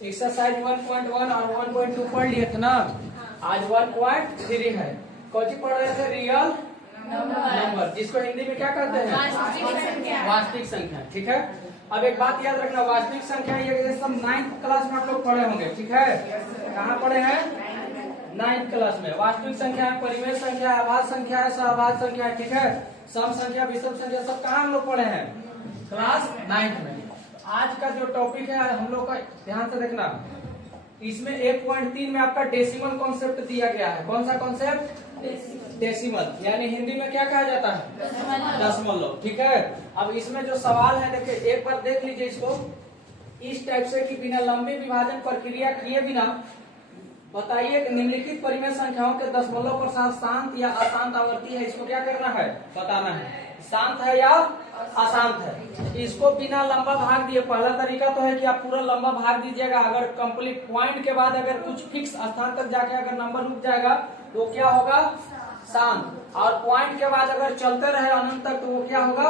Exercise 1.1 और 1.2 पढ़ लिए थे ना। आज 1.3 है। कौन सी पढ़ रहे थे? रियल नंबर, जिसको हिंदी में क्या कहते हैं? वास्तविक संख्या। ठीक है, अब एक बात याद रखना, वास्तविक संख्या ये सब 9th क्लास में आप लोग पढ़े होंगे। ठीक है, कहाँ पढ़े हैं? 9th क्लास में। वास्तविक संख्या है, परिमेय संख्या है, आभाज्य संख्या है, सहभाज्य संख्या है। ठीक है, सम संख्या, विषम संख्या सब कहाँ हम लोग पढ़े हैं? क्लास 9th में। आज का जो टॉपिक है हम लोग का, ध्यान से देखना, इसमें 1.3 में आपका डेसिमल कॉन्सेप्ट दिया गया है। कौन सा कॉन्सेप्ट? डेसिमल, यानी हिंदी में क्या कहा जाता है? दशमलव। ठीक है, अब इसमें जो सवाल है देखिए, एक बार देख लीजिए इसको। इस टाइप से कि बिना लंबी विभाजन प्रक्रिया किए बिना बताइए कि निम्नलिखित परिमेय संख्याओं के दशमलव पर साथ शांत या अशांत आवर्ती है। इसको क्या करना है? बताना है, शांत है या अशांत है। इसको बिना लंबा भाग दिए, पहला तरीका तो है कि आप पूरा लंबा भाग दीजिएगा। अगर कंप्लीट पॉइंट के बाद अगर कुछ फिक्स स्थान तक जाके अगर नंबर रुक जाएगा तो क्या होगा? शांत। और पॉइंट के बाद अगर चलते रहे अनंत तक तो वो क्या होगा?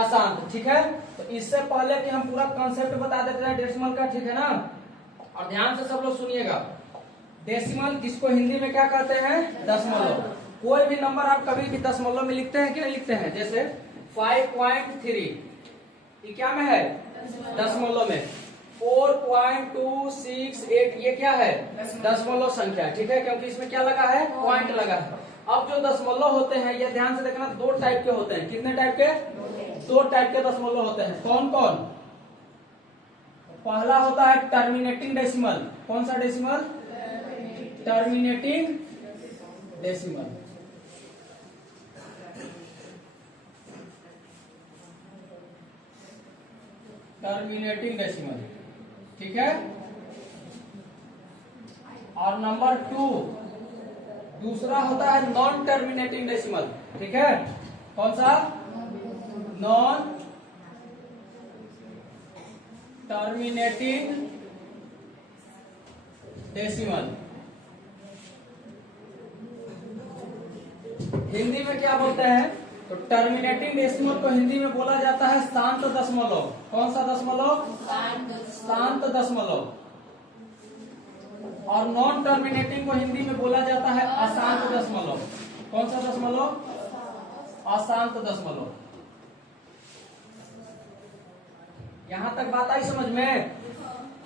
अशांत। ठीक है, तो इससे पहले कि हम पूरा कॉन्सेप्ट बता देते हैं डेसिमल का। ठीक है ना, और ध्यान से सब लोग सुनिएगा। डेसिमल जिसको हिंदी में क्या कहते हैं? दशमलव। कोई भी नंबर आप कभी भी दशमलव में लिखते हैं कि नहीं लिखते हैं? जैसे 5.3 ये क्या में है? दशमलव में। 4.268 ये क्या है? दशमलव संख्या। ठीक है, क्योंकि इसमें क्या लगा है? पॉइंट लगा है। अब जो दशमलव होते हैं ये ध्यान से देखना, दो टाइप के होते हैं। कितने टाइप के? दो टाइप के दशमलव होते हैं। कौन कौन? पहला होता है टर्मिनेटिंग डेसिमल। कौन सा decimal? Terminating decimal. Terminating decimal. ठीक है, और नंबर 2 दूसरा होता है नॉन टर्मिनेटिंग डेसिमल। ठीक है, कौन सा? Non terminating decimal. हिंदी में क्या बोलते हैं? तो टर्मिनेटिंग डेसिमल को हिंदी में बोला जाता है शांत दशमलव। कौन सा दशमलव? शांत दशमलव। और नॉन टर्मिनेटिंग को हिंदी में बोला जाता है अशांत दशमलव। कौन सा दशमलव? अशांत दशमलव। यहां तक बात आई समझ में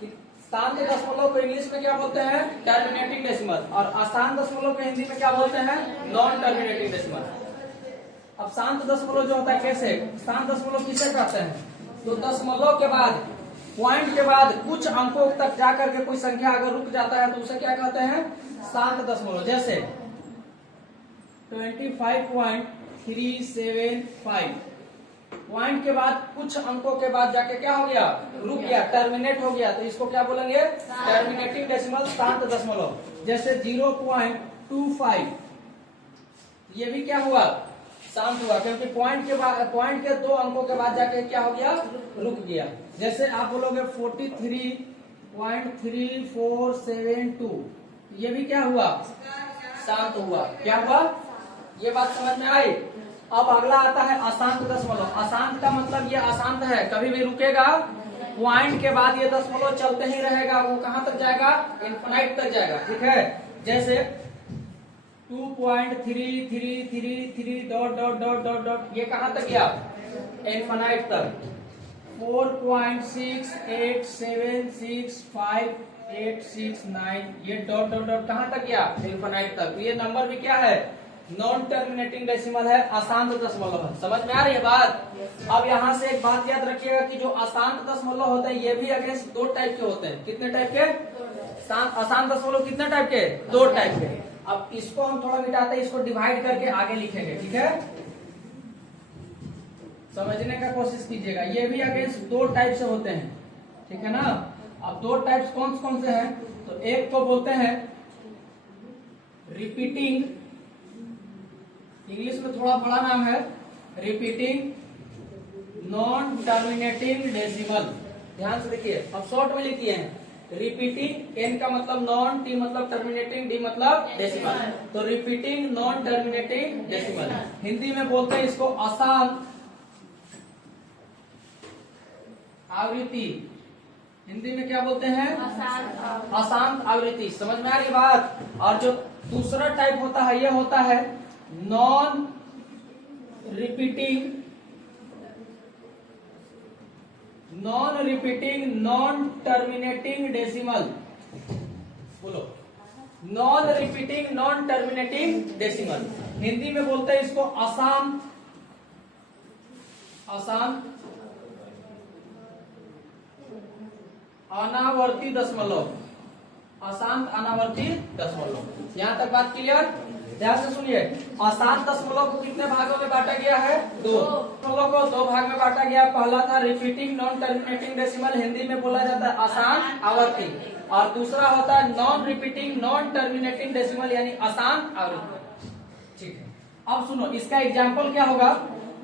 कि शांत दशमलव को इंग्लिश में क्या बोलते हैं? Terminating decimal. और अशांत दशमलव को हिंदी में क्या बोलते हैं? Non terminating decimal. अब शांत दशमलव जो होता है, कैसे? शांत दशमलव किसे कहते हैं? तो दशमलव के बाद, पॉइंट के बाद कुछ अंकों तक जाकर के कोई संख्या अगर रुक जाता है तो उसे क्या कहते हैं? शांत दशमलव। जैसे 25.375 पॉइंट के बाद कुछ अंकों के बाद जाके क्या हो गया? रुक गया, टर्मिनेट हो गया, तो इसको क्या बोलेंगे? टर्मिनेटिंग डेसिमल, शांत दशमलव। जैसे 0.25 ये भी क्या हुआ? शांत हुआ, क्योंकि पॉइंट के 2 अंकों के बाद जाके क्या हो गया? रुक गया। जैसे आप बोलोगे 43.3472 ये भी क्या हुआ? शांत हुआ। क्या हुआ? ये बात समझ में आई? अब अगला आता है अशांत दशमलव। अशांत का मतलब ये अशांत है, कभी भी रुकेगा, पॉइंट के बाद ये दशमलव चलते ही रहेगा। वो कहां तक जाएगा? इनफिनाइट तक जाएगा। ठीक है, जैसे 2.3333 ये कहां तक गया? इनफिनाइट तक। 4.68765869 ये डॉट डॉट डॉट कहां तक गया? इनफिनाइट तक। ये नंबर भी क्या है? नॉन टर्मिनेटिंग डेसिमल है, अशांत दशमलव है। समझ में आ रही है बात? अब यहाँ से एक बात याद रखिएगा कि जो अशांत दशमलव होते हैं ये भी अगेंस्ट 2 टाइप के होते हैं। कितने टाइप के? अशांत दशमलव कितने टाइप के? 2 टाइप के। अब इसको हम थोड़ा मिटाते हैं, इसको डिवाइड करके आगे लिखेंगे। ठीक है, समझने का कोशिश कीजिएगा। ये भी अगेंस्ट 2 टाइप से होते हैं। ठीक है ना। अब 2 टाइप्स कौन कौन से हैं? तो एक को बोलते हैं रिपीटिंग, इंग्लिश में थोड़ा बड़ा नाम है, रिपीटिंग नॉन टर्मिनेटिंग डेसिमल। ध्यान से देखिए, अब शॉर्ट में लिखिए हैं रिपीटिंग, एन का मतलब नॉन, टी मतलब टर्मिनेटिंग, डी मतलब डेसिमल। तो repeating non terminating decimal. Hindi में बोलते हैं इसको अशांत आवृत्ति हिंदी में क्या बोलते हैं? अशांत आवृत्ति। समझ में आ रही बात? और जो दूसरा टाइप होता है ये होता है non repeating non terminating decimal. बोलो, non repeating non terminating decimal. Hindi में बोलते हैं इसको अशांत अनावर्ती दशमलव। अशांत अनावर्ती दशमलव। यहां तक बात क्लियर? ध्यान से सुनिए। अशांत दशमलव को कितने भागों में बांटा गया है? दो। दशमलव को दो भाग में बांटा गया। पहला था repeating non terminating decimal, Hindi में बोला जाता है अशांत आवर्ती, और दूसरा होता है non repeating non terminating decimal यानी अशांत आवृत्ति। ठीक है, अब सुनो, इसका एग्जाम्पल क्या होगा?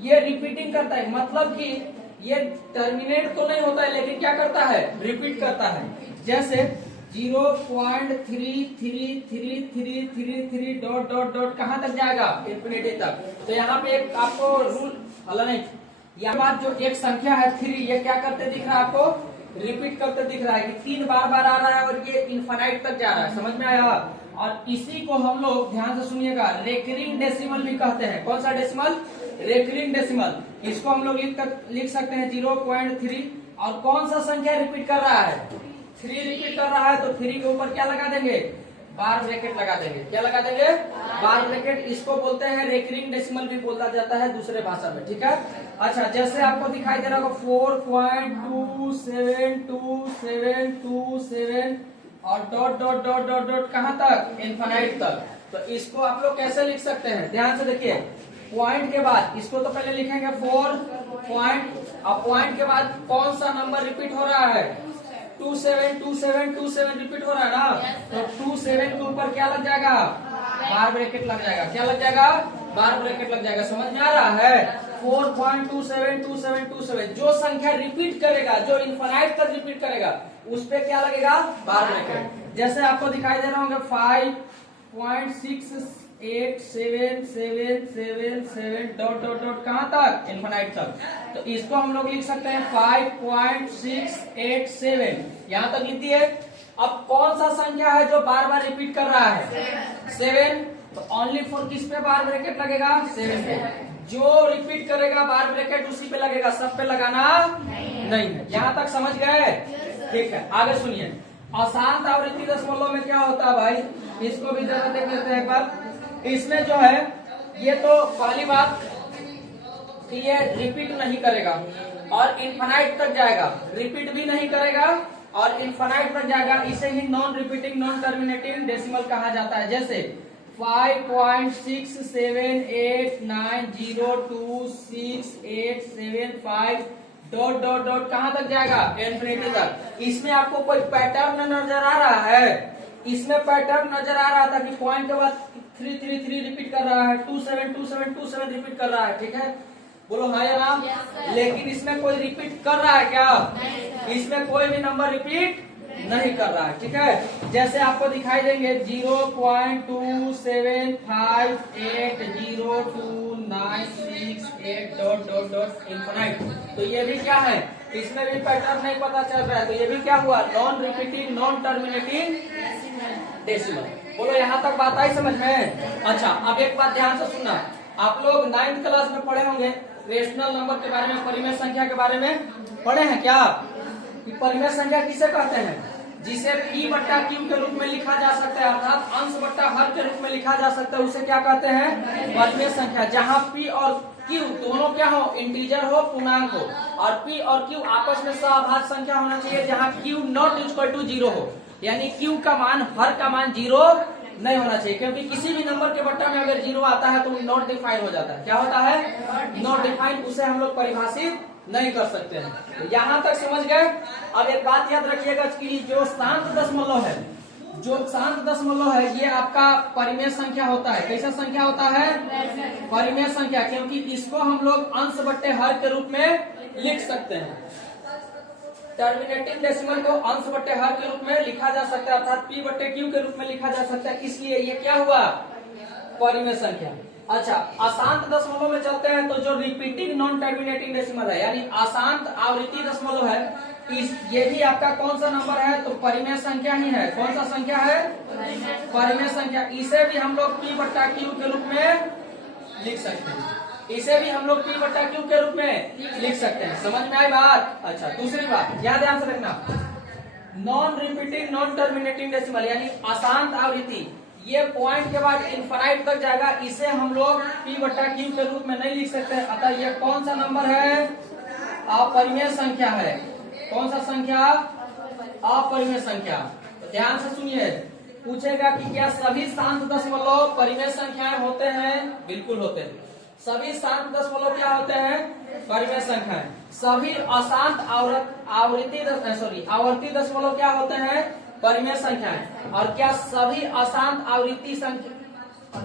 ये रिपीटिंग करता है, मतलब कि ये टर्मिनेट तो नहीं होता है लेकिन क्या करता है? रिपीट करता है। जैसे 0.333333 डॉट डॉट डॉट कहां तक जाएगा? इंफिनिटी तक। तो यहाँ पे एक आपको रूल हल नहीं, यह बात जो एक संख्या है 3, ये क्या करते दिख रहा है आपको? रिपीट करते दिख रहा है कि 3 बार बार आ रहा है और ये इनफाइनाइट तक जा रहा है। समझ में आया? और इसी को हम लोग ध्यान से सुनिएगा रेकरिंग डेसिमल भी कहते हैं। कौन सा डेसिमल? Recurring decimal. इसको हम लोग लिख सकते हैं 0.3। और कौन सा संख्या रिपीट कर रहा है? 3 रिपीट कर रहा है, तो 3 के ऊपर क्या लगा देंगे? बार ब्रैकेट लगा देंगे। क्या लगा देंगे? बार ब्रैकेट। इसको बोलते हैं रेकरिंग डेसिमल भी बोला जाता है दूसरे भाषा में। ठीक है, अच्छा, जैसे आपको दिखाई दे रहा होगा 4.27227 और dot dot dot dot dot कहां तक? इनफाइनाइट तक। तो इसको आप लोग कैसे लिख सकते हैं? ध्यान से देखिए, पॉइंट के बाद इसको तो पहले लिखेंगे 4 पॉइंट, अब पॉइंट के बाद कौन सा नंबर रिपीट हो रहा है? 27 रिपीट हो रहा है ना? तो 27 के ऊपर क्या लग जाएगा? बार ब्रैकेट लग जाएगा। क्या लग जाएगा? बार ब्रैकेट लग जाएगा। समझ में आ रहा है? 4.272727 जो संख्या रिपीट करेगा, जो इनफाइनाइट तक रिपीट करेगा, उस पे क्या लगेगा? बार ब्रैकेट। जैसे आपको दिखाई दे रहा होगा 5.687777 डॉट डॉट डॉट कहां तक? इनफाइनाइट तक। तो इसको हम लोग लिख सकते हैं 5.687, यहां तक लिख दिए। अब कौन सा संख्या है जो बार बार रिपीट कर रहा है? 7। तो ओनली फॉर किस पे बार ब्रैकेट लगेगा? 7 पे। जो रिपीट करेगा बार ब्रैकेट उसी पे लगेगा, सब पे लगाना नहीं है। यहां तक समझ गए? ठीक है, आगे सुनिए। अशांत आवृत्ति दशमलव में क्या होता है भाई? इसको भी जरा देख लेते हैं एक बार। इसमें जो है, ये तो पहली बात कि ये रिपीट नहीं करेगा और इनफाइनाइट तक जाएगा। रिपीट भी नहीं करेगा और इनफाइनाइट तक जाएगा। इसे ही non repeating non terminating decimal कहा जाता है। जैसे 5.6789026875 डॉट डॉट डॉट कहां तक जाएगा? इनफिनिटी तक। इसमें आपको कोई पैटर्न नजर आ रहा है? इसमें पैटर्न नजर आ रहा था कि पॉइंट के बाद 333 रिपीट कर रहा है, 272727 रिपीट कर रहा है। ठीक है, बोलो हाँ या ना? लेकिन इसमें कोई रिपीट कर रहा है क्या? इसमें कोई भी नंबर रिपीट नहीं कर रहा है। ठीक है, जैसे आपको दिखाई देंगे 0.27580296 डॉट डॉट डॉट इनफाइनाइट। तो ये भी क्या है? इसमें भी पैटर्न नहीं पता चल रहा है। तो ये भी क्या हुआ? Non repeating non terminating decimal. बोलो यहाँ तक बात आई समझ में? अच्छा, अब एक बात ध्यान से सुनना। आप लोग 9th क्लास में पढ़े होंगे रेशनल नंबर के बारे में, परिमेय संख्या के बारे में पढ़े हैं क्या? कि परिमेय संख्या किसे कहते हैं? जिसे P बट्टा Q के रूप में लिखा जा सकता है, अर्थात अंश बट्टा हर के रूप में लिखा जा सकता है, उसे क्या कहते हैं? परिमेय संख्या। जहाँ P और Q दोनों क्या हो? इंटीजर हो, पूर्णांक हो। और P और Q आपस में सह संख्या होना चाहिए जहाँ Q नॉट इक्वल टू 0 हो, यानी Q का मान, हर का मान 0 नहीं होना चाहिए। क्योंकि किसी भी नंबर के बट्टा में अगर 0 आता है तो नॉट डिफाइन हो जाता है। क्या होता है? Not define. उसे हम लोग परिभाषित नहीं कर सकते हैं। तो यहाँ तक समझ गए? अब एक बात याद रखिएगा कि जो शांत दशमलव है, जो शांत दशमलव है, ये आपका परिमेय संख्या होता है। कैसा संख्या होता है? परिमेय संख्या। क्योंकि इसको हम लोग अंश बट्टे हर के रूप में लिख सकते हैं। टर्मिनेटिंग डेसिमल को अंश बट्टे हर के रूप में लिखा जा सकता है, अर्थात P बट्टे Q के रूप में लिखा जा सकता है। इसलिए ये क्या हुआ? परिमेय संख्या। अच्छा, अशांत दशमलव में चलते हैं। तो जो रिपीटिंग नॉन टर्मिनेटिंग डेसिमल है, यानी अशांत आवृत्ति दशमलव है, ये भी आपका कौन सा नंबर है? तो परिमेय संख्या ही है। कौन सा संख्या है? परिमेय संख्या। इसे भी हम लोग P बट्टा Q के रूप में लिख सकते हैं। इसे भी हम लोग P बट्टा Q के रूप में लिख सकते हैं। समझ में आई बात? अच्छा, दूसरी बात यहाँ ध्यान से रखना, non repeating non terminating decimal यानी अशांत आवृत्ति, ये पॉइंट के बाद इनफाइनाइट तक जाएगा। इसे हम लोग P बट्टा Q के रूप में नहीं लिख सकते। अतः ये कौन सा नंबर है? अपरिमेय संख्या है। कौन सा संख्या? अपरिमेय संख्या। तो ध्यान से सुनिए, पूछेगा कि क्या सभी शांत दशमलव परिमेय संख्याएं होते हैं? बिल्कुल होते हैं। सभी शांत दशमलव क्या होते हैं? परिमेय संख्याएं। सभी अशांत आवर्ती दशमलव क्या होते हैं? परिमेय संख्याएं। और क्या सभी अशांत आवृत्ति संख्या,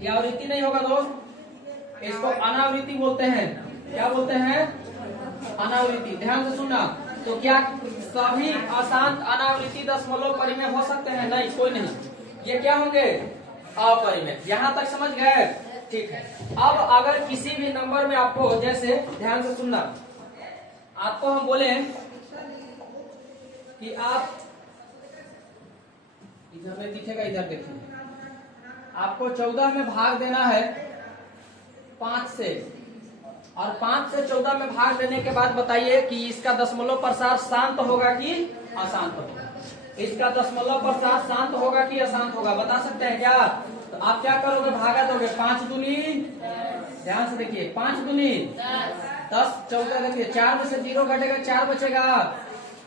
ये आवृत्ति नहीं होगा दोस्त, इसको अनावृत्ति बोलते हैं। क्या बोलते हैं? अनावृत्ति। ध्यान से सुनना, तो क्या सभी अशांत अनावृत्ति दशमलव परिमेय हो सकते हैं? नहीं, कोई नहीं। ये क्या होंगे? अपरिमेय। यहाँ तक समझ गए? ठीक है। अब अगर किसी भी नंबर में आपको, जैसे ध्यान से सुनना, आपको हम बोले कि आप इधर में दिखेगा, इधर देखिए, आपको 14 में भाग देना है 5 से, और 5 से 14 में भाग देने के बाद बताइए कि इसका दशमलव प्रसार शांत होगा कि अशांत होगा? इसका दशमलव प्रसार शांत होगा कि अशांत होगा? बता सकते हैं क्या? तो आप क्या करोगे? भागा दोगे। 5 दूनी, ध्यान से देखिए, 5 दूनी 10, 14 देखिए, 4 में से 0 घटेगा, 4 बचेगा,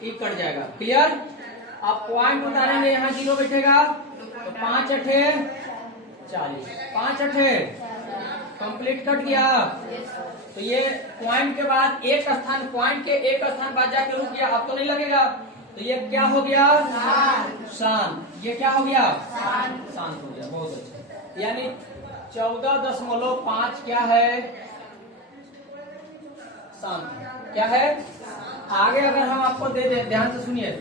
1 कट जाएगा। क्लियर? आप पॉइंट उतारेंगे, यहाँ 0 बैठेगा, तो 5 अठे 40, 5 अठे कंप्लीट कट गया। तो ये पॉइंट के बाद एक स्थान, पॉइंट के एक स्थान बाद जाके रुक गया, अब तो नहीं लगेगा। तो ये क्या हो गया? शांत। ये क्या हो गया? शांत हो गया। बहुत अच्छा। यानी 14.5 क्या है? शांत। क्या है? आगे अगर हम आपको दे दें, ध्यान से सुनिए,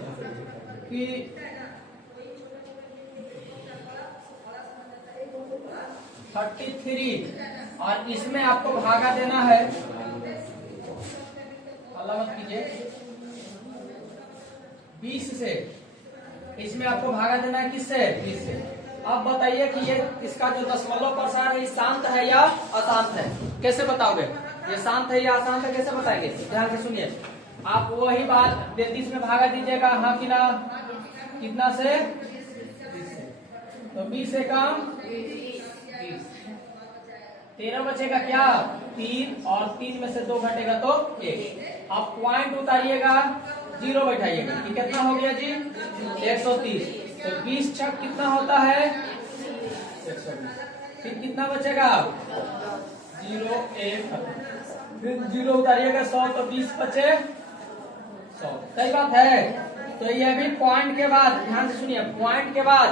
कि 33 और इसमें आपको भागा देना है, अल्लाह मत कीजिए, 20 से। इसमें आपको भागा देना है किससे? 20 से। अब बताइए कि ये इसका जो दशमलव प्रसार है, शांत है या अशांत है? कैसे बताओगे? ये शांत है या अशांत है, कैसे बताएंगे? ध्यान से सुनिए, आप वही बात 33 में भागा दीजिएगा, हाँ कि ना? कितना से? 20 से। तो 20 से कम 20, 13 बचेगा क्या? 3, और 3 में से 2 घटेगा तो 1। आप पॉइंट उतारिएगा, 0 बैठाइएगा, कि कितना हो गया जी? 130। तो 20 छक कितना होता है? 120। फिर कितना बचेगा? 0, 1, फिर 0 उतारिएगा, 100, तो 20 बचे 100। सही बात है? तो ये भी पॉइंट के बाद, ध्यान से सुनिए, पॉइंट के बाद,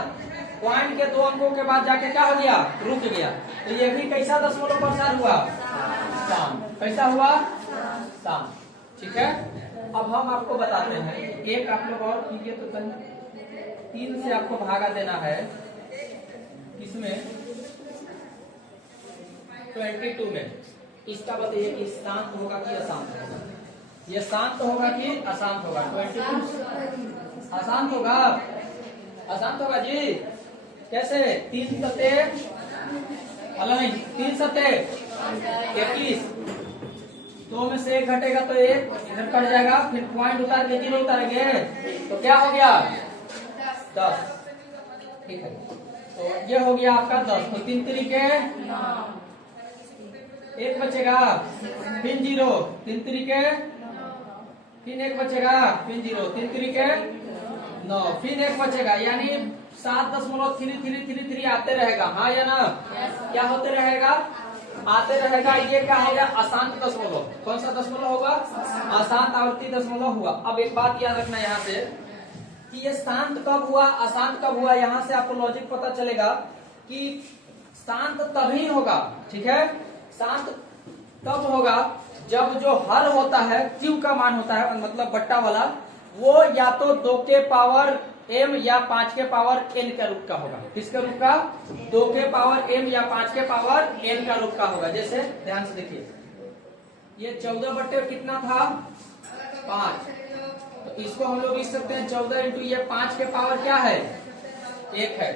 पॉइंट के 2 अंकों के बाद जाके क्या हो गया? रुक गया। तो ये भी कैसा दशमलव प्रसार हुआ? शांत। कैसा हुआ? शांत। ठीक है। अब हम आपको बताते हैं, एक आप लोग और कीजिए तो 3 से आपको भागा देना है, किसमें? 22 में। इसका बताइए कि शांत होगा कि अशांत होगा? ये शांत होगा कि अशांत होगा? 22 अशांत होगा। अशांत होगा जी। कैसे? 3 सत्ते, अल्लाह नहीं, 3 सत्ते 21, 2 में से 1 घटेगा तो 1 इधर कट जाएगा, फिर पॉइंट उतार के 0 उतारेंगे, तो क्या हो गया? 10। ठीक है। तो ये हो गया आपका 10। तो 3 तरीके 1 बचेगा, फिर 0, 3 तरीके, फिर 1 बचेगा, फिर 0, 3 तरीके 9, फिर 1 बचेगा, यानी 7.3333 आते रहेगा। हाँ या ना? क्या होते रहेगा? आते रहेगा। ये क्या होगा? अशांत दशमलव। कौन सा दशमलव होगा? अशांत आवृत्ति दशमलव हुआ। अब एक बात याद रखना यहाँ से, कि ये शांत कब हुआ, अशांत कब हुआ, यहाँ से आपको लॉजिक पता चलेगा कि शांत तभी होगा। ठीक है? शांत तब होगा जब जो हर होता है, Q का मान होता है, मतलब बट्टा वाला, वो या तो 2 के पावर m या 5 के पावर n का रूप का होगा। किसके रूप का? 2 के पावर m या 5 के पावर n का रूप का होगा। जैसे ध्यान से देखिए, ये 14 बट्टे कितना था? 5, तो इसको हम लोग लिख सकते हैं 14 इंटू ये 5 के पावर क्या है 1 है।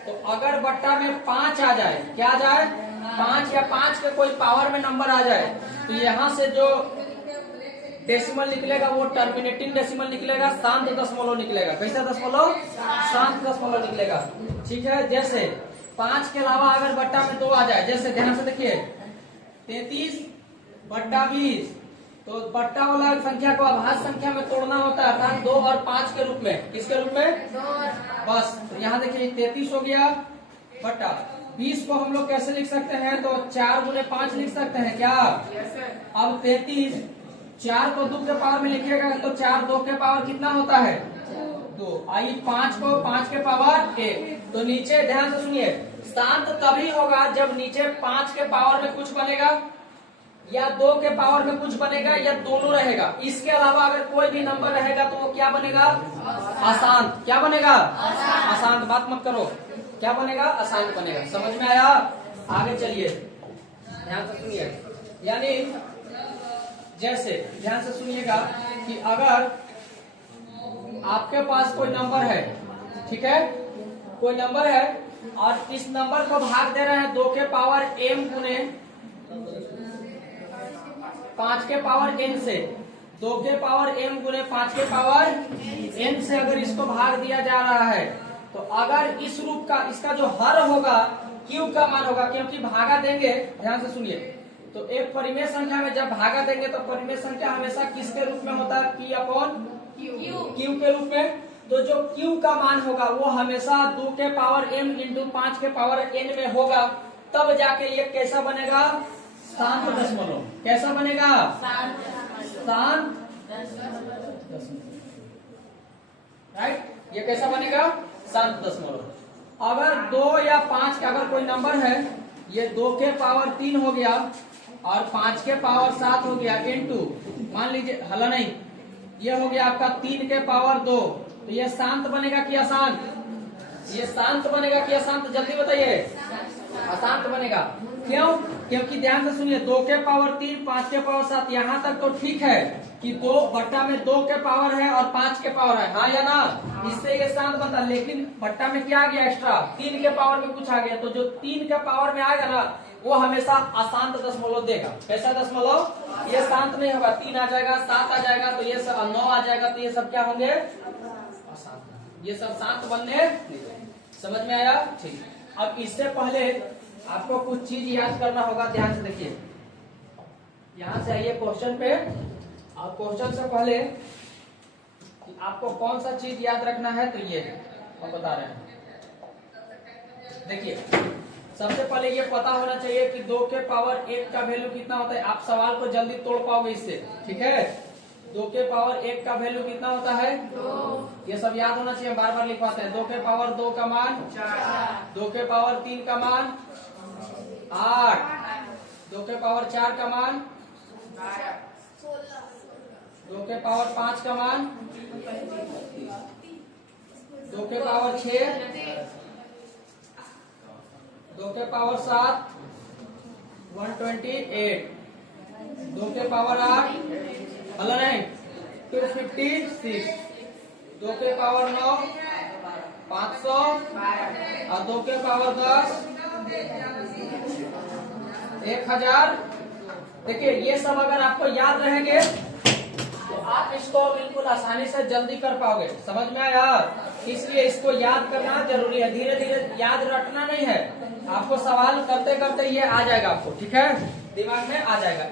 तो अगर बट्टा में 5 आ जाए, क्या आ जाए 5 या 5 के कोई पावर में नंबर आ जाए, तो यहाँ से जो डेसिमल निकलेगा वो टर्मिनेटिंग डेसिमल निकलेगा, शांत दशमलव निकलेगा। कैसा दशमलव? शांत दशमलव निकलेगा। ठीक है, जैसे 5 के अलावा अगर बट्टा में 2 आ जाए, जैसे ध्यान से देखिए 33 बट्टा 20, तो बट्टा वाला संख्या को अभाज्य संख्या में तोड़ना होता है, अर्थात 2 और 5 के रूप में। किसके रूप में? बस तो यहाँ देखिए 33 हो गया बट्टा 20 को हम लोग कैसे लिख सकते हैं? तो 4 गुने 5 लिख सकते हैं क्या? अब 33 4 को 2 के पावर में लिखिएगा तो 4 2 के पावर कितना होता है 2। आई 5 को 5 के पावर 1। तो नीचे ध्यान से सुनिए, शांत तभी होगा जब नीचे 5 के पावर में कुछ बनेगा या 2 के पावर में कुछ बनेगा या दोनों रहेगा। इसके अलावा अगर कोई भी नंबर रहेगा तो वो क्या बनेगा? अशांत। क्या बनेगा? अशांत। बात मत करो, क्या बनेगा? अशांत बनेगा। समझ में आया? आगे चलिए, ध्यान से सुनिए। यानी जैसे ध्यान से सुनिएगा कि अगर आपके पास कोई नंबर है, ठीक है, कोई नंबर है और इस नंबर को भाग दे रहे हैं 2 के पावर m गुने 5 के पावर n से। 2 के पावर m गुने 5 के पावर n से अगर इसको भाग दिया जा रहा है, तो अगर इस रूप का इसका जो हर होगा q का मान होगा, क्योंकि भागा देंगे। ध्यान से सुनिए, तो एक परिमेय संख्या में जब भागा देंगे तो परिमेय संख्या हमेशा किसके रूप में होता है? p अपॉन q के रूप में। तो जो q का मान होगा वो हमेशा 2 के पावर m इंटू 5 के पावर n में होगा, तब जाके ये कैसा बनेगा? शांत दशमलव। कैसा बनेगा? शांत। राइट, ये कैसा बनेगा? शांत दशमलव। अगर 2 या 5 का अगर कोई नंबर है, ये 2 के पावर 3 हो गया और 5 के पावर 7 हो गया इंटू, मान लीजिए हला नहीं, ये हो गया आपका 3 के पावर 2, तो ये शांत बनेगा कि अशांत? ये शांत बनेगा कि अशांत? जल्दी बताइए। अशांत बनेगा। क्यों? क्योंकि ध्यान से सुनिए, 2 के पावर 3 5 के पावर 7 यहाँ तक तो ठीक है कि 2 बट्टा में 2 के पावर है और 5 के पावर है, हाँ या ना? इससे ये शांत बनता। लेकिन बट्टा में क्या आ गया? एक्स्ट्रा 3 के पावर में कुछ आ गया, तो जो 3 के पावर में आएगा ना वो हमेशा अशांत दशमलव देगा। कैसा दशमलव? ये शांत नहीं होगा। 3 आ जाएगा, 7 आ जाएगा, तो ये सब 9 आ जाएगा, तो ये सब क्या होंगे? अशांत। ये सब शांत बनने। समझ में आया? ठीक। अब इससे पहले आपको कुछ चीज याद करना होगा। ध्यान से देखिए, यहाँ से आइए क्वेश्चन पे। और क्वेश्चन से पहले कि आपको कौन सा चीज याद रखना है, तो ये हम बता रहे हैं। देखिए, सबसे पहले ये पता होना चाहिए कि 2 के पावर 1 का वैल्यू कितना होता है। आप सवाल को जल्दी तोड़ पाओगे इससे, ठीक है। 2 के पावर 1 का वैल्यू कितना होता है? 2। ये सब याद होना चाहिए, बार बार लिखवाते हैं। 2 के पावर 2 का मान 4, 2 के पावर 3 का मान 8, 2 के पावर 4 का मान 2 के पावर 5 का मान 2 के पावर 6, 2 के पावर 7 128, 2 के पावर 8 हला नहीं 256, 2 के पावर 9 500 और 2 के पावर 10 1000। देखिए, ये सब अगर आपको याद रहेंगे तो आप इसको बिल्कुल आसानी से जल्दी कर पाओगे। समझ में आया? इसलिए इसको याद करना जरूरी है। धीरे धीरे याद रखना नहीं है, आपको सवाल करते करते ये आ जाएगा, आपको ठीक है, दिमाग में आ जाएगा।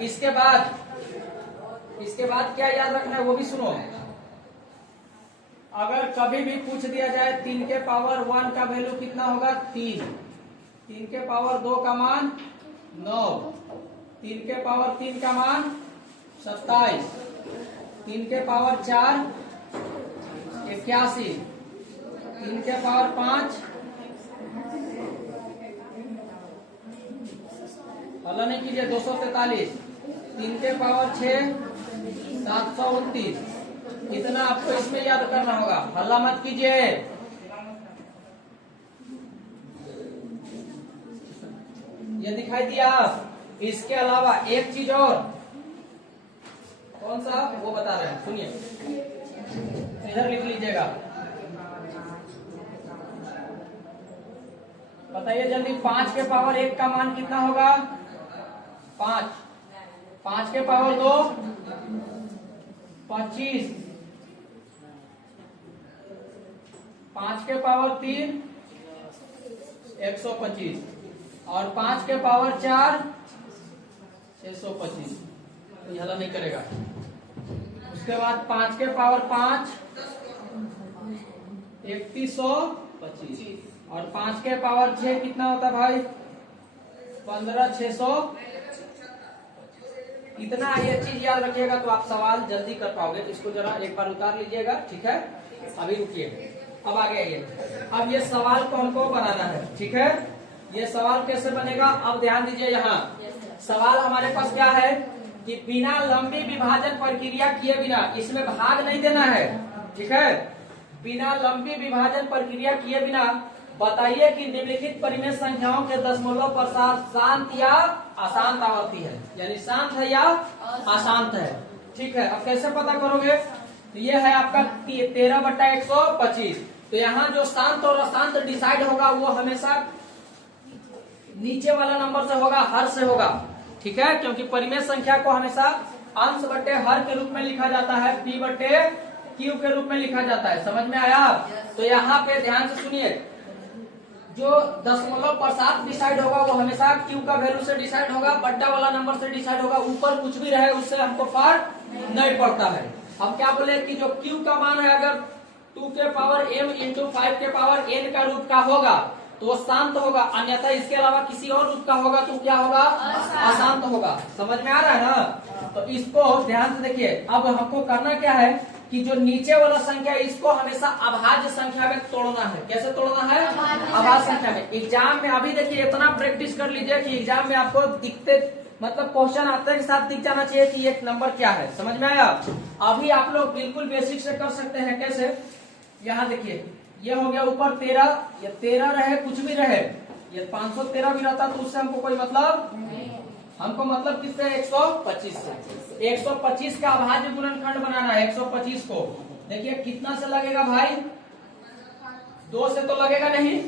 इसके बाद क्या याद रखना है वो भी सुनो। अगर कभी भी पूछ दिया जाए 3 के पावर 1 का वैल्यू कितना होगा? 3, 3 के पावर 2 का मान 9, 3 के पावर 3 का मान 27, 3 के पावर 4 81, 3 के पावर 5 हल्ला नहीं कीजिए 243, 3 के पावर 6 729। इतना आपको इसमें याद करना होगा, हल्ला मत कीजिए। ये दिखाई दिया। इसके अलावा एक चीज और, कौन सा वो बता रहे हैं, सुनिए। इधर लिख लीजिएगा। बताइए जल्दी, 5 के पावर 1 का मान कितना होगा? 5। 5 के पावर 2 25। 5 के पावर 3 125 और 5 के पावर 4 625। तो ज्यादा नहीं करेगा। उसके बाद 5 के पावर 5 3125 और 5 के पावर 6 कितना होता है भाई? 15600। इतना ये चीज याद रखिएगा तो आप सवाल जल्दी कर पाओगे। इसको जरा एक बार उतार लीजिएगा, ठीक है? अभी रुकिए, अब आगे आइए। अब ये सवाल को हमको बनाना है, ठीक है? ये सवाल कैसे बनेगा अब ध्यान दीजिए। यहाँ सवाल हमारे पास क्या है कि बिना लंबी विभाजन प्रक्रिया किए बिना, इसमें भाग नहीं देना है, ठीक है? बिना लंबी विभाजन प्रक्रिया किए बिना बताइए कि निम्नलिखित परिमेय संख्याओं के दशमलव प्रसार शांत या अशांत आवर्ती है, यानी शांत है या अशांत है, ठीक है? अब कैसे पता करोगे? तो ये है आपका 13/125। तो यहाँ जो शांत और अशांत डिसाइड होगा वो हमेशा नीचे वाला नंबर से होगा, हर से होगा, ठीक है? क्योंकि परिमेय संख्या को हमेशा अंश बटे हर के रूप में लिखा जाता है, P बटे Q के रूप में लिखा जाता है। समझ में आया? तो यहाँ पे ध्यान से सुनिए, जो दशमलव प्रसार डिसाइड होगा वो हमेशा Q का वैल्यू से डिसाइड होगा, बट्टा वाला नंबर से डिसाइड होगा। ऊपर कुछ भी रहे उससे हमको फर्क नहीं पड़ता है। अब क्या बोले कि जो Q का मान है अगर 2 के पावर m इंटू 5 के पावर n का रूप का होगा तो वो शांत होगा, अन्यथा इसके अलावा किसी और रूप का होगा तो क्या होगा? अशांत होगा। समझ में आ रहा है ना? तो इसको ध्यान से देखिए। अब हमको करना क्या है कि जो नीचे वाला संख्या है इसको हमेशा अभाज्य संख्या में तोड़ना है। कैसे तोड़ना है? अभाज्य संख्या में। एग्जाम में अभी देखिए इतना प्रैक्टिस कर लीजिए कि एग्जाम में आपको दिखते मतलब क्वेश्चन आते के साथ दिख जाना चाहिए कि एक नंबर क्या है। समझ में आया? अभी आप लोग बिल्कुल बेसिक से कर सकते हैं। कैसे? यहाँ देखिए, ये हो गया ऊपर 13, ये 13 रहे कुछ भी रहे, ये 513 भी रहता तो उससे हमको कोई मतलब नहीं। हमको मतलब किससे? 125 से। 125 का अभाज्य गुणनखंड बनाना है। 125 को देखिए कितना से लगेगा भाई? 2 से तो लगेगा नहीं,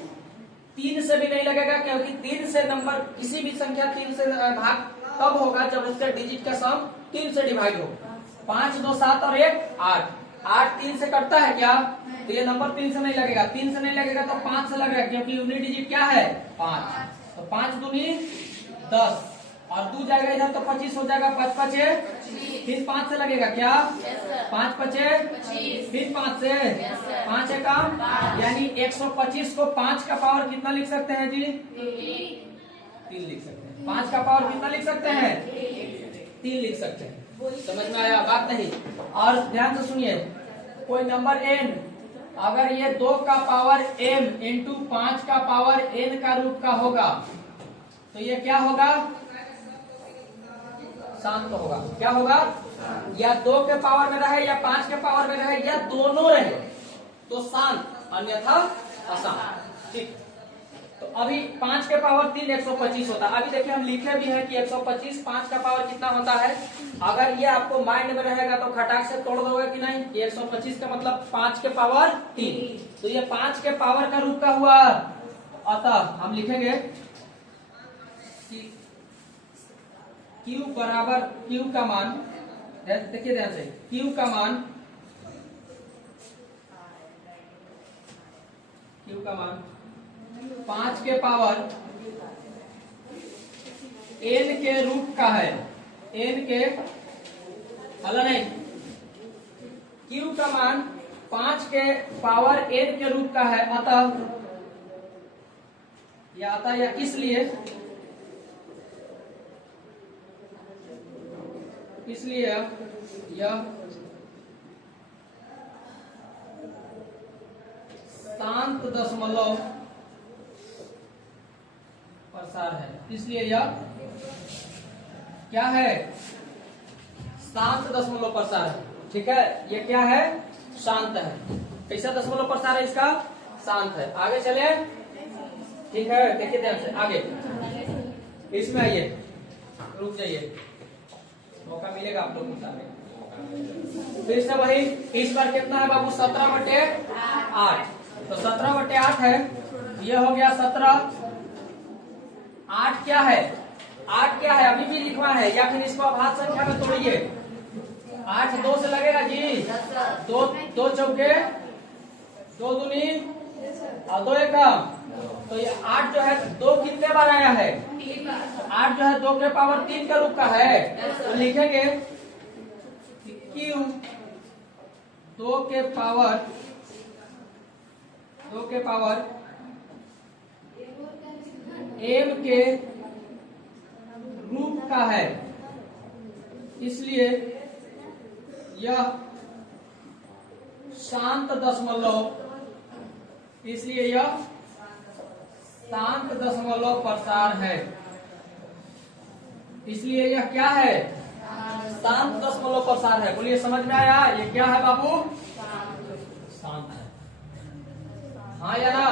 3 से भी नहीं लगेगा, क्योंकि 3 से नंबर किसी भी संख्या 3 से भाग तब होगा जब उसके डिजिट का सम 3 से डिवाइड हो। 5 2 7 और 1 8। 8 3 से कटता है क्या? तो ये नंबर 3 से नहीं लगेगा। 3 से नहीं लगेगा तो 5 से लगेगा, क्योंकि यूनिट डिजिट क्या है? 5। तो 5 दूनी 10 और 2 जाएगा इधर तो 25 हो जाएगा। 5 5 फिर 5 से लगेगा क्या? 5 5 फिर 5 से 5 है काम, यानी 125 को 5 का पावर कितना लिख सकते हैं जी? 3 लिख सकते हैं। 5 का पावर कितना लिख सकते हैं? 3 लिख सकते हैं। समझ में आया बात? नहीं। और ध्यान से सुनिए, कोई नंबर n अगर ये 2 का पावर m इंटू 5 का पावर n का रूप का होगा तो ये क्या होगा? शांत होगा। क्या होगा? या 2 के पावर में रहे या 5 के पावर में रहे या दोनों रहे तो शांत, अन्यथा अशांत, ठीक? तो अभी 5 के पावर 3 125 होता है। अभी देखिए हम लिखे भी हैं कि 125 5 का पावर कितना होता है। अगर ये आपको माइंड में रहेगा तो खटाक से तोड़ दोगे कि नहीं? 125 का मतलब 5 के पावर 3, तो ये 5 के पावर का रूप का हुआ। अतः हम लिखेंगे कि Q बराबर Q का मान, देखिए ध्यान से, Q का मान 5 के पावर n के रूप का है। n के हल नहीं, Q का मान 5 के पावर n के रूप का है। अतः या इसलिए यह शांत दशमलव प्रसार है। इसलिए यह क्या है? शांत दशमलव प्रसार है, ठीक है? ये क्या है? शांत है। कैसा दशमलव प्रसार है इसका? शांत है। आगे चले, ठीक है? देखिए ध्यान से आगे, इसमें आइए, रुक जाइए, मौका मिलेगा आप लोगों को। फिर से वही, इस पर कितना है बाबू? 17/8। तो 17/8 है, ये हो गया 17। 8 क्या है? 8 क्या है? अभी भी लिखवा है या फिर इसको आप हाथ संख्या में तोड़िए। 8 2 से लगेगा जी, 2 चौके 2 दूनी और 2 एकम। तो ये 8 जो है 2 कितने बार आया है? 8 जो है 2 के पावर 3 का रूप का है। तो लिखेंगे Q 2 के पावर m के रूप का है, इसलिए यह शांत दशमलव प्रसार है। इसलिए यह क्या है? शांत दशमलव प्रसार है। बोलिए, समझ में आया? ये क्या है बाबू? शांत है। हाँ या ना?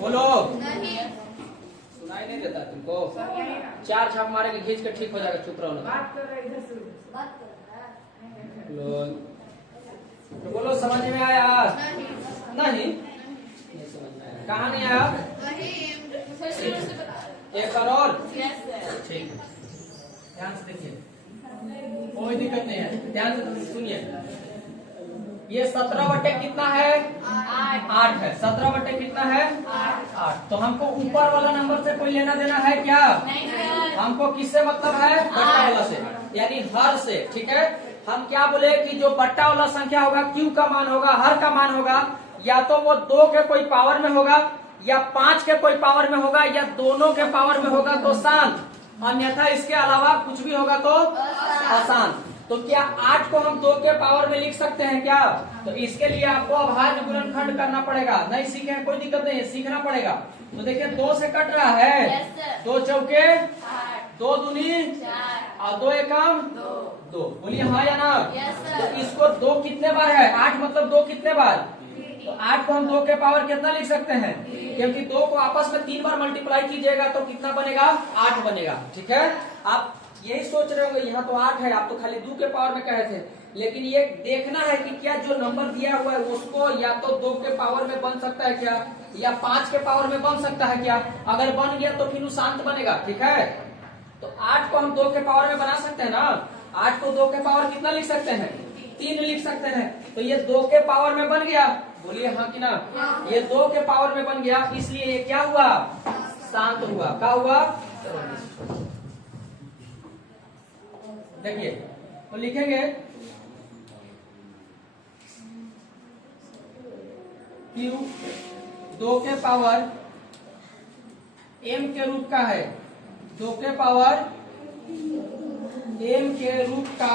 बोलो। सुनाई नहीं देता तुमको? 4 छाप मारे के खींच के ठीक हो जाएगा। चुप रहो ना। तो बोलो, समझ में आया? नहीं समझ में आया। कहाँ नहीं आया? एक और ठीक, ध्यान से देखिए, कोई दिक्कत नहीं है, ध्यान से सुनिए। ये 17 बटे कितना है? 8 है। 17 बटे कितना है? 8। तो हमको ऊपर वाला नंबर से कोई लेना देना है क्या? हमको किससे मतलब है? बट्टा वाला से, यानी हर से। ठीक है, हम क्या बोले कि जो बट्टा वाला संख्या होगा, Q का मान होगा, हर का मान होगा, या तो वो 2 के कोई पावर में होगा, या 5 के कोई पावर में होगा, या दोनों के पावर में होगा तो शांत, अन्यथा इसके अलावा कुछ भी होगा तो अशांत। तो क्या 8 को हम 2 के पावर में लिख सकते हैं क्या? तो इसके लिए आपको अभाज्य गुणनखंड करना पड़ेगा। नहीं सीखे कोई दिक्कत नहीं है, सीखना पड़ेगा। तो देखिए 2 से कट रहा है, 2 चौके 2 दूनी और 2 एकम 2। बोलिए हाँ या ना? तो इसको 2 कितने बार है? 8 मतलब 2 कितने बार? तो 8 को हम 2 के पावर कितना लिख सकते हैं? क्योंकि 2 को आपस में 3 बार मल्टीप्लाई कीजिएगा तो कितना बनेगा? 8 बनेगा। ठीक है, आप यही सोच रहे होंगे यहाँ तो 8 है, आप तो खाली 2 के पावर में कहे थे, लेकिन ये देखना है कि क्या जो नंबर दिया हुआ है उसको या तो 2 के पावर में बन सकता है क्या, या 5 के पावर में बन सकता है क्या? अगर बन गया तो फिर शांत बनेगा। ठीक है, तो 8 को हम 2 के पावर में बना सकते हैं ना। 8 को 2 के पावर कितना लिख सकते हैं? 3 लिख सकते हैं। तो ये 2 के पावर में बन गया। बोलिए हाँ कि ना? ये 2 के पावर में बन गया, इसलिए ये क्या हुआ? शांत हुआ। क्या हुआ? देखिए, तो लिखेंगे Q 2 के पावर m के रूप का है, 2 के पावर m के रूप का,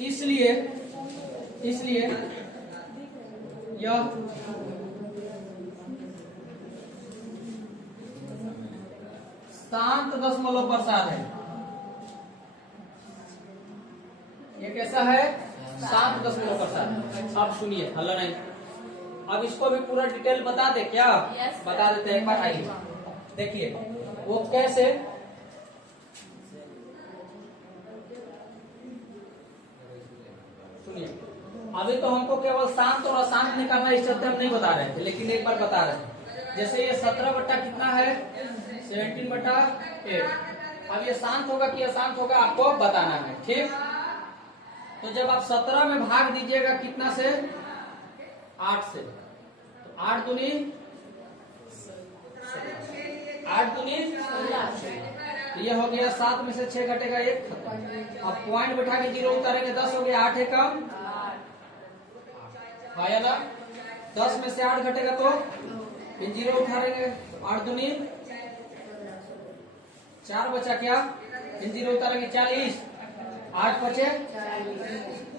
इसलिए यह शांत दशमलव प्रसार है। ये कैसा है? शांत दशमलव प्रसार। अब सुनिए, हल्ला नहीं। अब इसको भी पूरा डिटेल बता दे क्या? बता देते हैं, एक बार आइए देखिए वो कैसे। सुनिए, अभी तो हमको केवल शांत और अशांत निकालना, इस चलते हम नहीं बता रहे थे, लेकिन एक बार बता रहे हैं। जैसे ये 17 बट्टा कितना है? 17/8। अब ये शांत होगा कि अशांत होगा आपको बताना है। ठीक, तो जब आप 17 में भाग दीजिएगा कितना से? 8 से, तो 8 दूनी 16। तो ये हो गया 7 में से 6 घटेगा 1। अब पॉइंट बैठा के 0 उतारेंगे, 10 हो गया। 8 है कम, हाँ या ना? 10 में से 8 घटेगा तो फिर 0 उठाएंगे, 8 दूनी 4 बचा क्या? फिर 0 उतारेंगे 40, 8 बचे,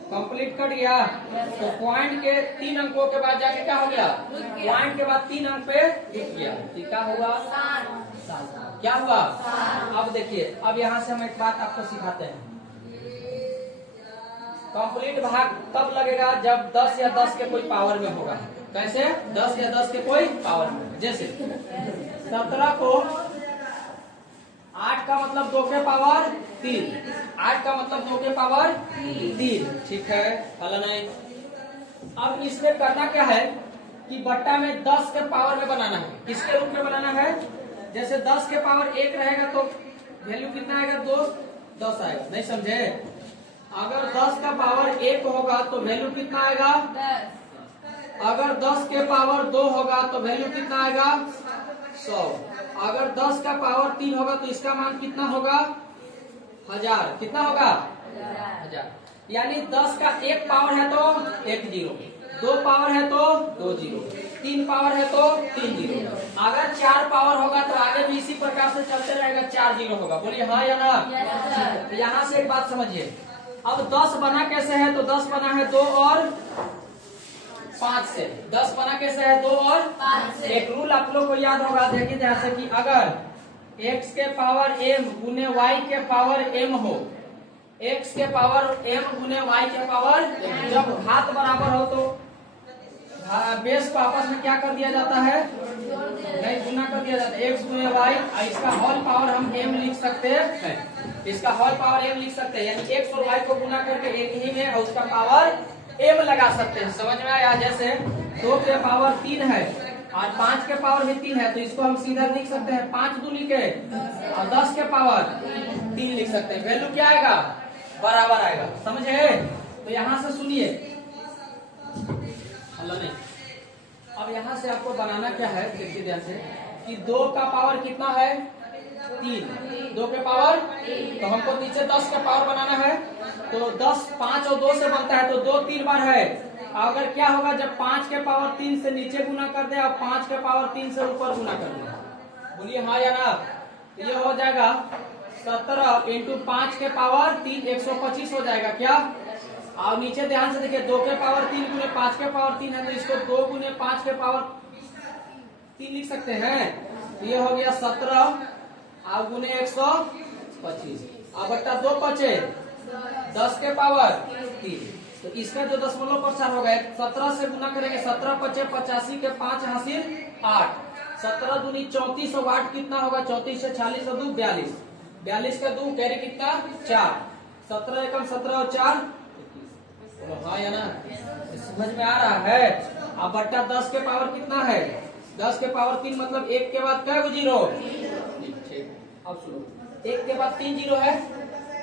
कंप्लीट कट गया। तो पॉइंट के 3 अंकों के बाद जाके क्या हो गया? पॉइंट के बाद 3 अंक पे लिख गया। क्या हुआ? क्या हुआ? अब देखिए, अब यहाँ से हम एक बात आपको सिखाते हैं। कंप्लीट भाग तब लगेगा जब 10 या 10 के कोई पावर में होगा। कैसे? 10 या 10 के कोई पावर में। जैसे 17 को 8 का मतलब 2 के पावर 3, 8 का मतलब 2 के पावर 3, ठीक है। हल नहीं। अब इसमें करना क्या है कि बट्टा में 10 के पावर में बनाना है। किसके रूप में बनाना है? जैसे 10 के पावर 1 रहेगा तो वैल्यू कितना आएगा? 2, 10 आएगा। नहीं समझे? अगर 10 का पावर 1 होगा तो वैल्यू कितना आएगा? 10। अगर 10 के पावर 2 होगा तो वैल्यू कितना आएगा? 100। अगर 10 का पावर 3 होगा तो इसका मान कितना होगा? 1000। कितना होगा? 1000। यानी 10 का 1 पावर है तो 1 जीरो, 2 पावर है तो 2 जीरो, 3 पावर है तो 3 जीरो। अगर 4 पावर होगा तो आगे भी इसी प्रकार से चलते रहेगा, 4 जीरो होगा। बोलिए हाँ या ना? तो यहाँ से एक बात समझिए। अब 10 बना कैसे है? तो 10 बना है 2 और 5 से। 10 बना कैसे है? 2 और 5 से। एक रूल आप लोग को याद होगा, देखिए जैसे कि अगर x के पावर m गुने y के पावर m हो, x के पावर m गुने y के पावर, जब घात बराबर हो तो बेस को आपस में क्या कर दिया जाता है? नहीं, गुना कर दिया जाता है। x गुने y, इसका होल पावर हम m लिख सकते हैं। इसका होल पावर m लिख सकते हैं, यानी x और y को गुना करके एक ही में और उसका पावर m लगा सकते हैं। समझ में आया? जैसे 2 के पावर 3 है और 5 के पावर भी 3 है तो इसको हम सीधा लिख सकते हैं 5 दूनी के और 10 के पावर 3 लिख सकते हैं। वैल्यू क्या आएगा? बराबर आएगा। समझे? तो यहाँ से सुनिए। नहीं, अब यहाँ से आपको बनाना क्या है? देखिए ध्यान से कि 2 का पावर कितना है? 3। 2 के पावर, तो हमको नीचे 10 का पावर बनाना है। तो 10 5 और 2 से बनता है तो 2 3 बार है। अगर क्या होगा जब 5 के पावर 3 से नीचे गुना कर दे और 5 के पावर 3 से ऊपर गुना कर दे? बोलिए हाँ या ना? तो ये हो जाएगा 17 इंटू 5 के पावर 3, 125 हो जाएगा क्या? और नीचे ध्यान से देखिए 2 के पावर 3 गुने 5 के पावर 3 है तो इसको 2 गुने 5 के पावर 3 लिख सकते हैं। तो ये हो गया 17 और गुने 125 और बट्टा 2 बचे 10 के पावर 3। तो इसका जो दशमलव प्रसार होगा 17 से गुना करेंगे, 17 बचे 85 के 5 हासिल 8, 17 दूनी 34 और 8 कितना होगा? 34 से 46 और 2 42, 42 का 2 कैरी कितना? 4, 17 एकम 17 और 4। हाँ या ना? समझ में आ रहा है? अब बट्टा 10 के पावर कितना है? 10 के पावर 3 मतलब 1 के बाद क्या जीरो? ठीक। अब सुनो, 1 के बाद 3 जीरो है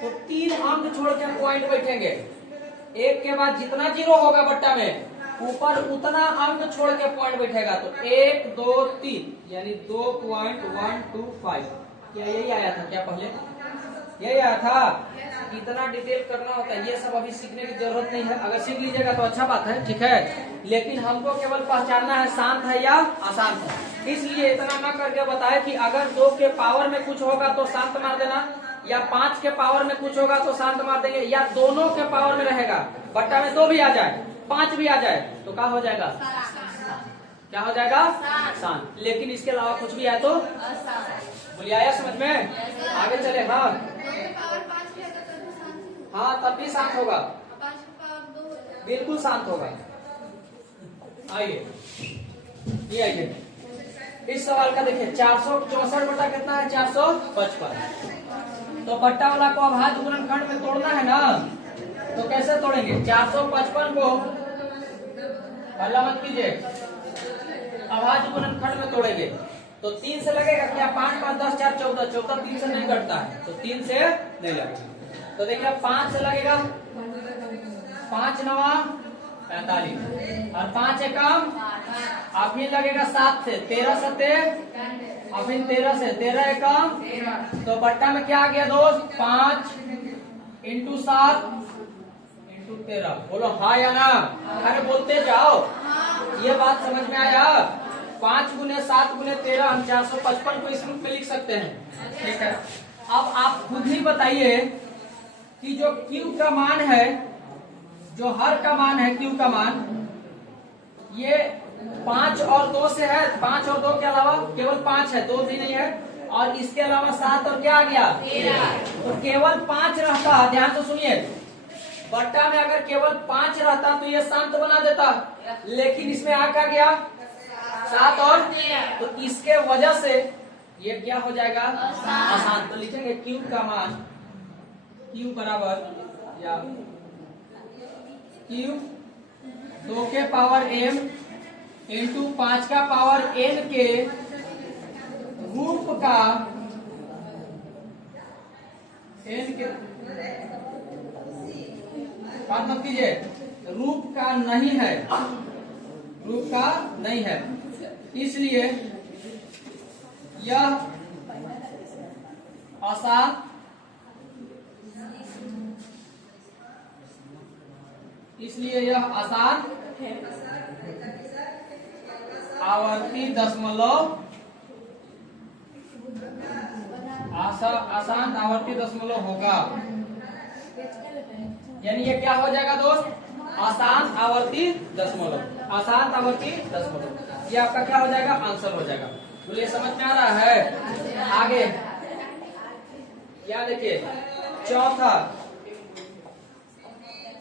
तो 3 अंक छोड़ के पॉइंट बैठेंगे। 1 के बाद जितना जीरो होगा बट्टा में ऊपर उतना अंक छोड़ के पॉइंट बैठेगा। तो 1 2 3 यानी 2.125। क्या यही आया था क्या? पहले यही आया था। इतना डिटेल करना होता है, ये सब अभी सीखने की जरूरत नहीं है। अगर सीख लीजिएगा तो अच्छा बात है, ठीक है। लेकिन हमको केवल पहचानना है शांत है या अशांत है। इसलिए इतना न करके बताए कि अगर 2 के पावर में कुछ होगा तो शांत मार देना, या 5 के पावर में कुछ होगा तो शांत मार देंगे, या दोनों के पावर में रहेगा, बट्टा में 2 भी आ जाए 5 भी आ जाए तो क्या हो जाएगा? क्या हो जाएगा? शांत। लेकिन इसके अलावा कुछ भी आए तो बोलिए आया समझ में? आगे चले। हाँ तब भी शांत होगा, बिल्कुल शांत होगा। आइए ये आइए इस सवाल का देखिए 464 बटा कितना है? 455। तो बट्टा वाला को अभाज्य गुणनखंड में तोड़ना है ना, तो कैसे तोड़ेंगे? 455 को हल्ला मत कीजिए, अभाज्य गुणनखंड में तोड़ेंगे तो 3 से लगेगा क्या? 5 5 10 4 14, 14 3 से नहीं कटता है तो 3 से नहीं लगेगा। तो देखिए 5 से लगेगा, 5 9 45 और 5 एकम अब फिर लगेगा 7 से, 13 से 13 और फिर 13 से 13 एकम। तो बट्टा में क्या आ गया दोस्त? 5 इंटू 7 इंटू 13। बोलो हाँ या ना? अरे बोलते जाओ। ये बात समझ में आया? 5 गुने 7 गुने 13 हम 455 को इस रूप में लिख सकते हैं, ठीक है। अब आप खुद ही बताइए कि जो Q का मान है, जो हर का मान है Q का मान, ये 5 और 2 से है। 5 और 2 के अलावा केवल 5 है, 2 भी नहीं है। और इसके अलावा 7 और क्या आ गया? 13। तो केवल 5 रहता, ध्यान से सुनिए, बट्टा में अगर केवल 5 रहता तो ये शांत बना देता, लेकिन इसमें आ क्या गया? 7 और 13। तो इसके वजह से ये क्या हो जाएगा? आसान। तो लिखेंगे Q का मान Q बराबर या Q 2 के पावर m इंटू 5 का पावर n के रूप का n के बात मत कीजिए, रूप का नहीं है, रूप का नहीं है, इसलिए यह आसान आवर्ती दशमलव आसान आवर्ती दशमलव होगा। यानी ये क्या हो जाएगा दोस्त? आसान आवर्ती दशमलव। आसान आवर्ती दशमलव, ये आपका क्या हो जाएगा? आंसर हो जाएगा। बोलिए समझ में आ रहा है? आगे क्या देखिए, चौथा,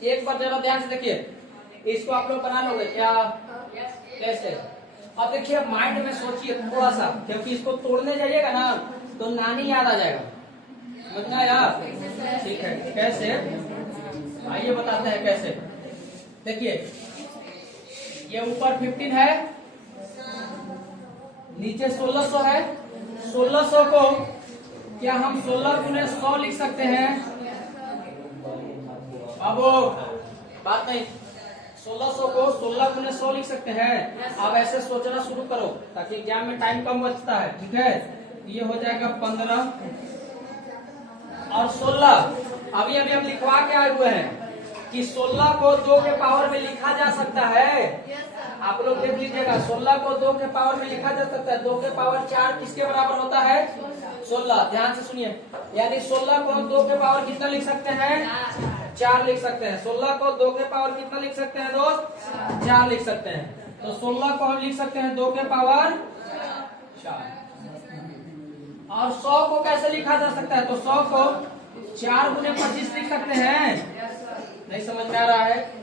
एक बार जरा ध्यान से देखिए, इसको आप लोग बना लोगे क्या? कैसे? अब देखिए माइंड में सोचिए थोड़ा सा, क्योंकि इसको तोड़ने जाइएगा ना तो नानी याद आ जाएगा। समझ में आया? ठीक है, कैसे? आइए बताते हैं कैसे। देखिए ये ऊपर 15 है, नीचे 1600 है। 1600 को क्या हम 16 गुने 100 लिख सकते हैं? अब बात नहीं, 1600 को 16 गुने 100 लिख सकते हैं। अब ऐसे सोचना शुरू करो ताकि एग्जाम में टाइम कम बचता है। ठीक है, ये हो जाएगा 15 और 16। अभी अभी हम लिखवा के आए हुए हैं कि 16 को 2 के पावर में लिखा जा सकता है। आप लोग देख लीजिएगा, 16 को 2 के पावर में लिखा जा सकता है। 2 के पावर 4 किसके बराबर होता है? 16। ध्यान से सुनिए, यानी 16 को हम 2 के पावर कितना लिख सकते हैं? 4 लिख सकते हैं। 16 को 2 के पावर कितना लिख सकते हैं दोस्त? 4 लिख सकते हैं। तो 16 को हम लिख सकते हैं 2 के पावर 4। और 100 को कैसे लिखा जा सकता है? तो 100 को 4 गुने 25 लिख सकते हैं। नहीं समझ में आ रहा है?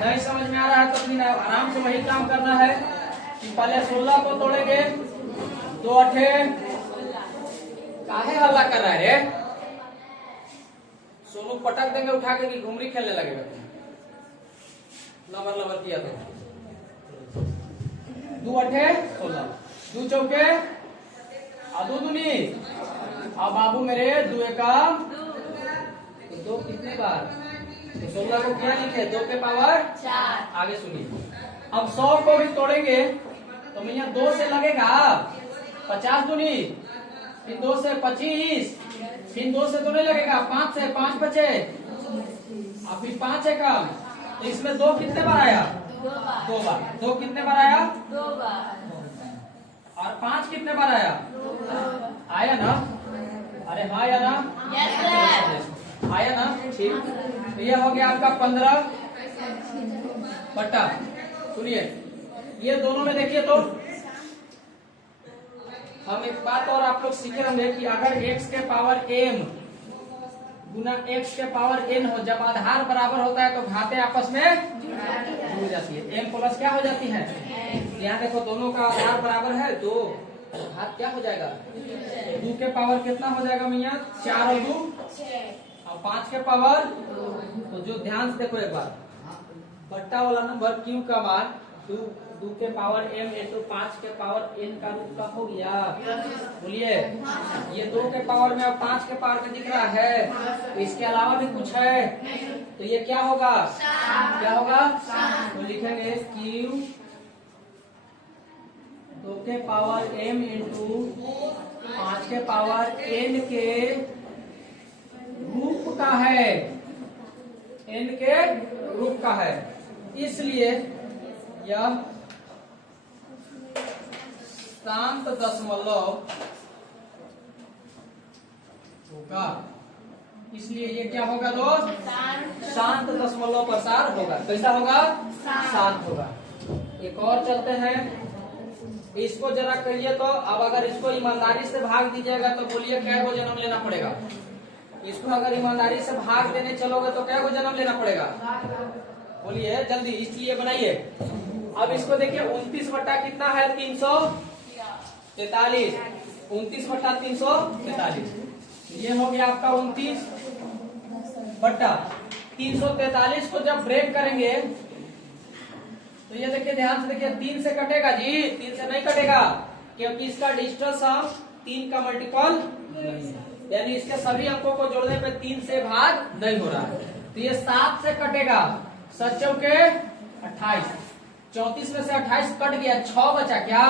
नहीं समझ में आ रहा है तो फिर आराम से वही काम करना है कि पहले 16 को तोड़ेंगे। 2 अठे, काहे हल्ला कर रहा है रे? सोनू पटक देंगे उठा के कि घुमरी खेलने लगेगा। लबर लबर किया तो 2 अठे 16, 2 चौके और 2 दूनी। अब बाबू मेरे 2 एका 2 कितने बार? तो 16 को क्या लिखे? 2 के पावर 4। आगे सुनिए, अब 100 को भी तोड़ेंगे तो भैया 2 से लगेगा 50 दूनी, फिर 2 से 25, फिर 2 से तो नहीं लगेगा, 5 से 5 बचे, अब फिर 5 है कम। तो इसमें 2 कितने बार आया? 2 बार। 2 कितने बार आया? 2 बार। और 5 कितने बार आया? 2 बार। आया ना? अरे हाँ या ना? Yes sir. आया ना? ठीक। तो यह हो गया आपका 15 बट्टा। सुनिए ये दोनों में देखिए, तो हम एक बात और आप लोग सीखे होंगे कि अगर x के पावर m गुना x के पावर n हो, जब आधार बराबर होता है तो घाते आपस में जुड़ जाती है। m प्लस क्या हो जाती है? यहाँ देखो दोनों का आधार बराबर है 2, घात क्या हो जाएगा? 2 के पावर कितना हो जाएगा भैया? 4 और 2 और 5 के पावर। तो जो ध्यान से देखो एक बार, बट्टा वाला नंबर Q का मान 2 के पावर m इंटू 5 के पावर n का रूप का हो गया। बोलिए, ये 2 के पावर में और 5 के पावर में दिख रहा है, इसके अलावा भी कुछ है तो ये क्या होगा? क्या होगा? तो लिखेंगे Q 2 के पावर m इंटू 5 के पावर n के रूप का है, n के रूप का है, इसलिए यह शांत दशमलव होगा। इसलिए ये क्या होगा दोस्त? शांत दशमलव प्रसार होगा। कैसा होगा? शांत होगा। एक और चलते हैं, इसको जरा करिए तो। अब अगर इसको ईमानदारी से भाग दीजिएगा तो बोलिए कै गो जन्म लेना पड़ेगा? इसको अगर ईमानदारी से भाग देने चलोगे तो कै गो जन्म लेना पड़ेगा? बोलिए जल्दी, इसलिए बनाइए। अब इसको देखिए 29 बट्टा कितना है? 343। 29/343। ये हो गया आपका 29/343 को जब ब्रेक करेंगे तो ये देखिए, ध्यान से देखिए, 3 से कटेगा जी, 3 से नहीं कटेगा, क्योंकि इसका डिजिटल सम 3 का मल्टीपल नहीं है, यानी इसके सभी अंकों को जोड़ने पे 3 से भाग नहीं हो रहा है। तो ये 7 से कटेगा, 7 चौके 28, 34 में से 28 कट गया, 6 बचा क्या,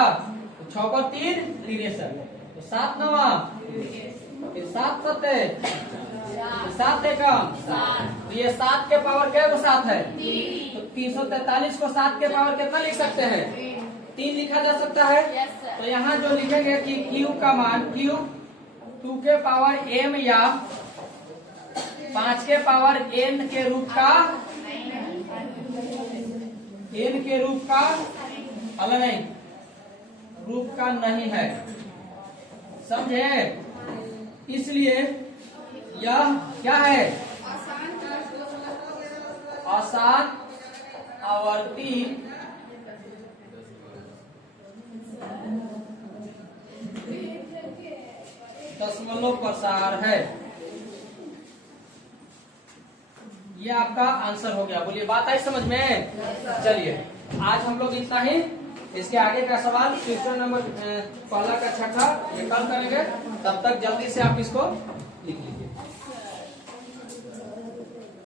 तो 6 पर 3 तिरसठ, तो 7 नवा, फिर 7 सत्ते, 7 एकम, तो ये 7 के पावर क्या वो 7 है, तो 343 को 7 के पावर कितना लिख सकते हैं, 3 लिखा जा सकता है। तो यहाँ जो लिखेंगे कि Q का मान, Q 2 के पावर m या 5 के पावर n के रूप का, n के रूप का अलग नहीं, रूप का नहीं है, समझे। इसलिए यह क्या है, आसान आवर्ती दशमलव प्रसार है। ये आपका आंसर हो गया। बोलिए, बात आई समझ में। चलिए, आज हम लोग इतना ही। इसके आगे का सवाल क्वेश्चन नंबर पहला का छठा ये कल करेंगे। तब तक जल्दी से आप इसको लिख लीजिए।